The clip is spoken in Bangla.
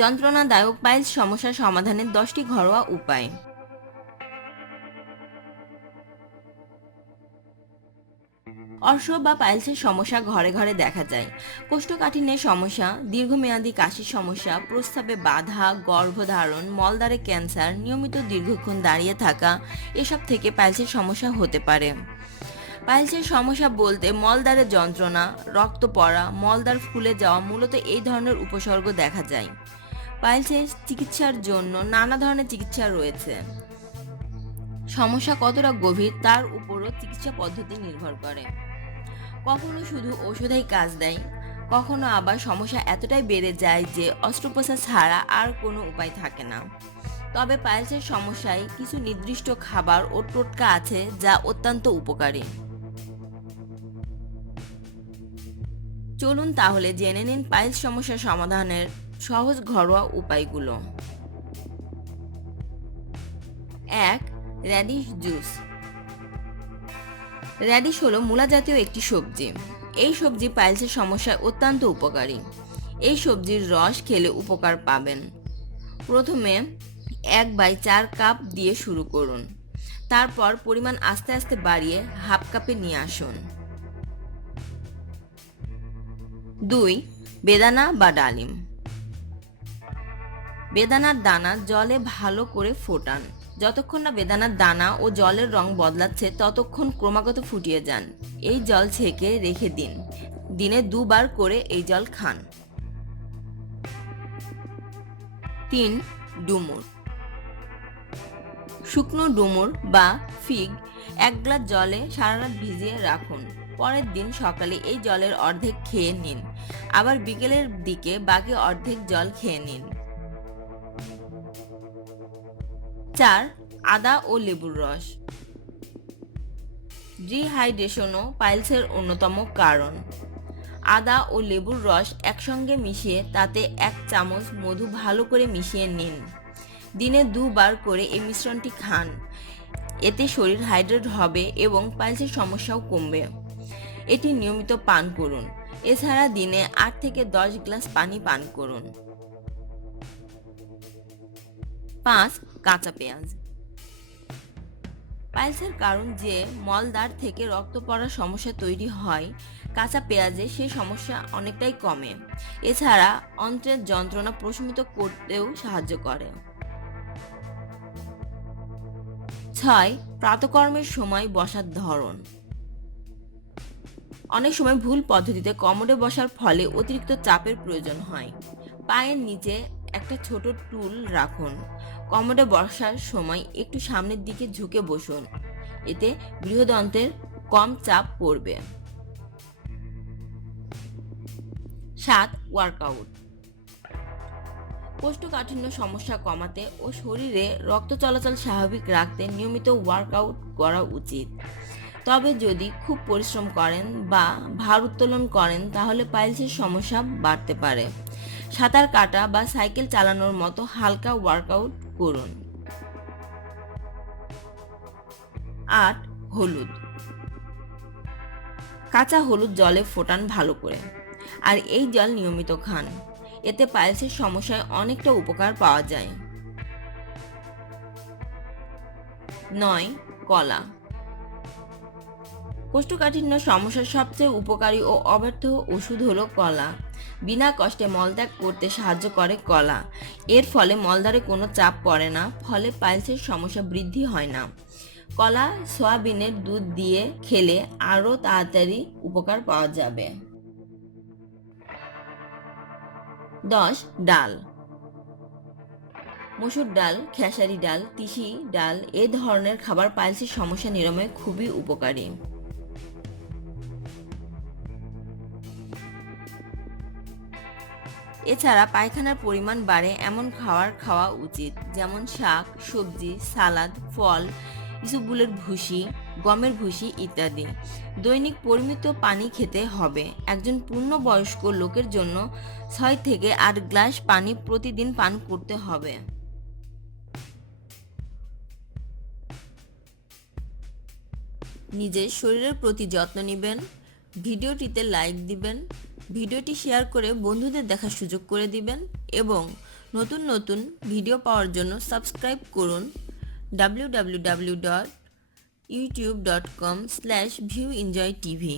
যন্ত্রণাদায়ক পাইলস সমস্যা সমাধানের দশটি ঘরোয়া উপায়। অর্শ বা পাইলসের সমস্যা ঘরে ঘরে দেখা যায়। কোষ্ঠকাঠিন্যের সমস্যা, দীর্ঘমেয়াদী কাশির সমস্যা প্রস্তাবে বাধা, গর্ভধারণ, মলদ্বারে ক্যান্সার, নিয়মিত দীর্ঘক্ষণ দাঁড়িয়ে থাকা, এসব থেকে পাইলসের সমস্যা হতে পারে। পাইলসের সমস্যা বলতে মলদ্বারের যন্ত্রণা, রক্ত পড়া, মলদ্বার ফুলে যাওয়া মূলত এই ধরনের উপসর্গ দেখা যায়। পাইলসের চিকিৎসার জন্য নানা ধরনের চিকিৎসা রয়েছে। সমস্যা কতটা গভীর তার উপরও চিকিৎসা পদ্ধতি নির্ভর করে। কখনো শুধু ওষুধেই কাজ দেয়, কখনো আবার সমস্যা এতটাই বেড়ে যায় যে অস্ত্রোপচার ছাড়া আর কোনো উপায় থাকে না। তবে পাইলসের সমস্যায় কিছু নির্দিষ্ট খাবার ও টোটকা আছে যা অত্যন্ত উপকারী। চলুন তাহলে জেনে নিন পাইলস সমস্যার সমাধানের সহজ ঘরোয়া উপায়গুলো। এক, র্যাডিশ জুস। র্যাডিশ হলো মূলা জাতীয় একটি সবজি। এই সবজি পাইলসের সমস্যায় অত্যন্ত উপকারী। এই সবজির রস খেলে উপকার পাবেন। প্রথমে এক বাই চার কাপ দিয়ে শুরু করুন। তারপর পরিমাণ আস্তে আস্তে বাড়িয়ে হাফ কাপে নিয়ে আসুন। দুই, বেদানা বা ডালিম। বেদানার দানা জলে ভালো করে ফোটান। যতক্ষণ না বেদানার দানা ও জলের রং বদলাচ্ছে, ততক্ষণ ক্রমাগত ফুটিয়ে যান। এই জল ছেঁকে রেখে দিন। দিনে দুবার করে এই জল খান। তিন, ডুমুর। শুকনো ডুমুর বা ফিগ এক গ্লাস জলে সারা রাত ভিজিয়ে রাখুন। পরের দিন সকালে এই জলের অর্ধেক খেয়ে নিন। আবার বিকেলের দিকে বাকি অর্ধেক জল খেয়ে নিন। চার আদা ও লেবুর রস। ডিহাইড্রেশনও পাইলসের অন্যতম কারণ। আদা ও লেবুর রস একসঙ্গে মিশিয়ে তাতে এক চামচ মধু ভালো করে মিশিয়ে নিন। দিনে দুবার করে এই মিশ্রণটি খান। এতে শরীর হাইড্রেট হবে এবং পাইলসের সমস্যাও কমবে। এটি নিয়মিত পান করুন। এছাড়া দিনে আট থেকে দশ গ্লাস পানি পান করুন। পাঁচ কাঁচা পেঁয়াজ। পাইলসের কারণ যে মলদ্বার থেকে রক্ত পড়ার সমস্যা তৈরি হয়, কাঁচা পেঁয়াজে সেই সমস্যা অনেকটাই কমে। এছাড়া অন্ত্রের যন্ত্রণা প্রশমিত করতেও সাহায্য করে। ছয়, প্রাতকর্মের সময় বসার ধরন। অনেক সময় ভুল পদ্ধতিতে কমোডে বসার ফলে অতিরিক্ত চাপের প্রয়োজন হয়। পায়ের নিচে একটা ছোট টুল রাখুন। কমোডে বসার সময় একটু সামনের দিকে ঝুঁকে বসুন। এতে বৃহদন্তের কম চাপ পড়বে। সাত ওয়ার্কআউট কোষ্ঠকাঠিন্য সমস্যা কমাতে ও শরীরে রক্ত চলাচল স্বাভাবিক রাখতে নিয়মিত ওয়ার্কআউট করা উচিত। তবে যদি খুব পরিশ্রম করেন বা ভার উত্তোলন করেন, তাহলে পাইলসের সমস্যা বাড়তে পারে। সাঁতার কাটা বা সাইকেল চালানোর মতো হালকা ওয়ার্কআউট করুন। আট, হলুদ। কাঁচা হলুদ জলে ফোটান ভালো করে। আর এই জল নিয়মিত খান। এতে পাইলসের সমস্যায় অনেকটা উপকার পাওয়া যায়। নয়, কলা। কোষ্ঠকাঠিন্য সমস্যার সবচেয়ে উপকারী ও অব্যর্থ ওষুধ হলো কলা। বিনা কষ্টে মলত্যাগ করতে সাহায্য করে কলা। এর ফলে মলদ্বারে কোনো চাপ পড়ে না, ফলে পাইলসের সমস্যা বৃদ্ধি হয় না। কলা সয়াবিনের দুধ দিয়ে খেলে আরও তাড়াতাড়ি উপকার পাওয়া যাবে। দশ, ডাল। মসুর ডাল, খেসারি ডাল, তিসি ডাল, এ ধরনের খাবার পাইলসের সমস্যা নিরাময়ে খুবই উপকারী। এছাড়া পায়খানার পরিমাণ বাড়ে এমন খাবার খাওয়া উচিত, যেমন শাক, সবজি, সালাদ, ফল ইসুবুলের ভুসি, গমের ভুসি ইত্যাদি। দৈনিক পরিমিত পানি খেতে হবে। একজন পূর্ণবয়স্ক লোকের জন্য ছয় থেকে আট গ্লাস পানি প্রতিদিন পান করতে হবে। নিজের শরীরের প্রতি যত্ন নেবেন, ভিডিওটিতে লাইক দিবেন ভিডিওটি শেয়ার করে বন্ধুদের দেখার সুযোগ করে দিবেন এবং নতুন নতুন ভিডিও পাওয়ার জন্য সাবস্ক্রাইব করুন W W W dot YouTube dot com slash view enjoy TV